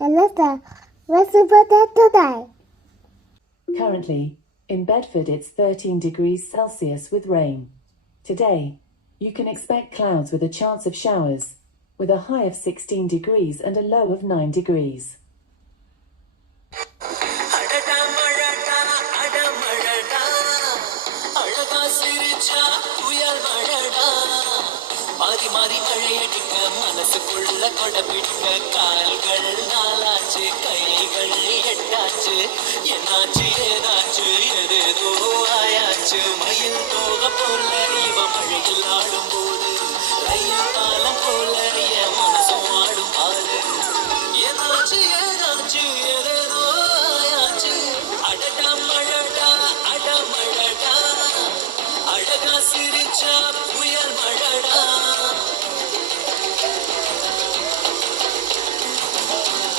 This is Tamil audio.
Alexa, what's the weather today? Currently, in Bedford it's 13 degrees Celsius with rain. Today, you can expect clouds with a chance of showers, with a high of 16 degrees and a low of 9 degrees. மாறி மாறி மழையடிக்க மனசுக்குள்ள கொடபிடிக்க கால்கள் நாளாச்சு கைகள் எட்டாச்சு என்னாச்சு ஏதாச்சு எதேதோ ஆயாச்சு மயில் தோக போல இவ மழையில் ஆடும் போது ரயில் பாலம் போல என் மனசும் ஆடும் பாரு என்னாச்சு ஏதாச்சு எதேதோ ஆயாச்சு அடடா மழடா அட மழடா அழகா சிரிச்சா